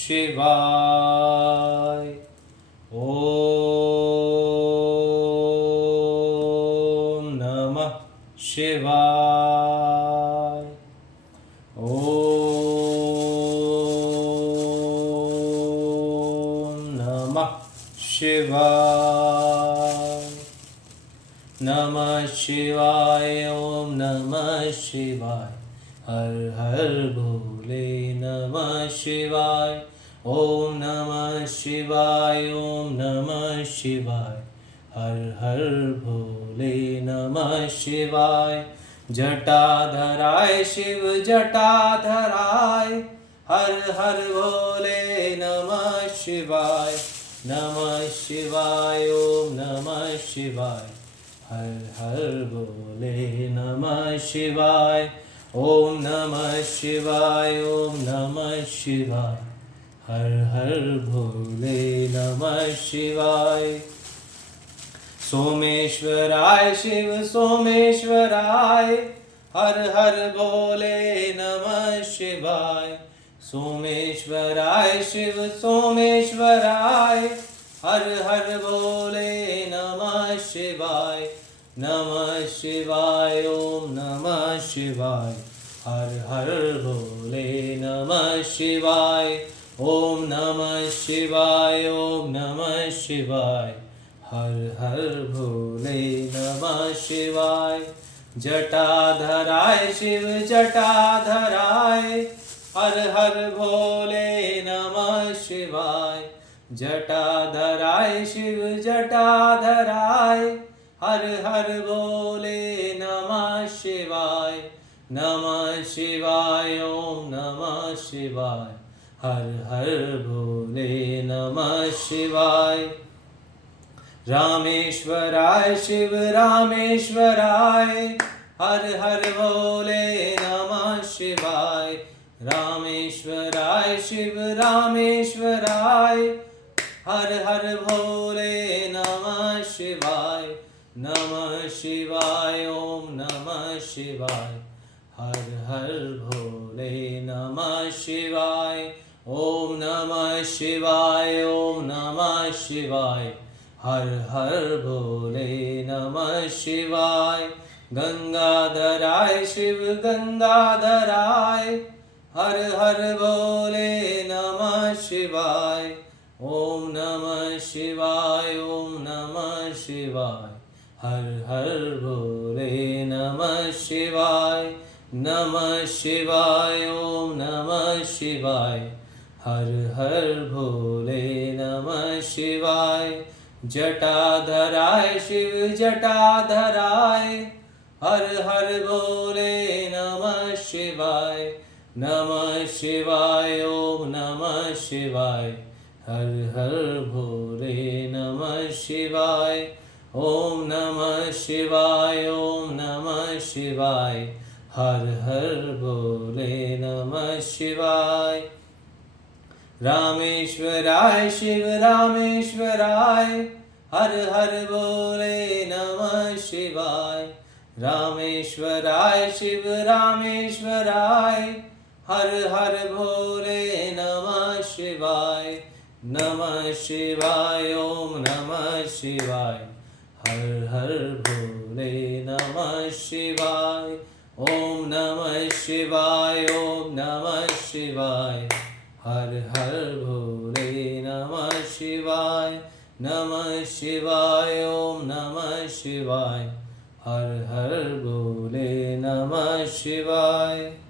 शिवाय। ओम नमः शिवाय। ओम नमः शिवाय। नमः शिवाय। ओम नमः शिवाय। हर हर भोले नमः शिवाय। ओम नमः शिवाय। ओम नमः शिवाय। हर हर भोले नमः शिवाय। जटाधराय शिव जटाधराय। हर हर भोले नमः शिवाय। नमः शिवाय। ओम नमः शिवाय। हर हर भोले नमः शिवाय। ओम नमः शिवाय। ओम नमः शिवाय। हर हर भोले नमः शिवाय। सोमेश्वराय शिव सोमेश्वराय। हर हर भोले नमः शिवाय। सोमेश्वराय शिव सोमेश्वराय। हर हर भोले नमः शिवाय। नमः शिवाय। ओम नमः शिवाय। हर हर भोले नमः शिवाय। ओम नमः शिवाय। ओम नमः शिवाय। हर हर भोले नमः शिवाय। जटाधराय शिव जटाधराय। हर हर भोले नमः शिवाय। जटाधराय शिव जटाधराय। हर हर भोले नमः शिवाय। नमः शिवाय। ओम नमः शिवाय। हर हर भोले नमः शिवाय। रामेश्वराय शिव रामेश्वराय। हर हर भोले नमः शिवाय। रामेश्वराय शिव रामेश्वराय। हर हर भोले नमः शिवाय। नमः शिवाय। ओम नमः शिवाय। हर हर भोले नमः शिवाय। ओम नमः शिवाय। ओम नमः शिवाय। हर हर भोले नमः शिवाय। गंगाधराय शिव गंगाधराय। हर हर भोले नमः शिवाय। ओम नमः शिवाय। ओम नमः शिवाय। हर हर भोले नमः शिवाय। नमः शिवाय। ओम नमः शिवाय। हर हर भोले नमः शिवाय। जटाधराय शिव जटाधराय। हर हर भोले नमः शिवाय। नमः शिवाय। ओम नमः शिवाय। हर हर भोले नमः शिवाय। ओम नमः शिवाय। ओम नमः शिवाय। हर हर भोले नमः शिवाय। रामेश्वराय शिव रामेश्वराय। हर हर भोले नमः शिवाय। रामेश्वराय शिव रामेश्वराय। हर हर भोले नमः शिवाय। नमः शिवाय। ओम नमः शिवाय। हर हर भोले नमः शिवाय। ओम नमः शिवाय। ओम नमः शिवाय। हर हर भोले नमः शिवाय। नमः शिवाय। ओम नमः शिवाय। हर हर भोले नमः शिवाय।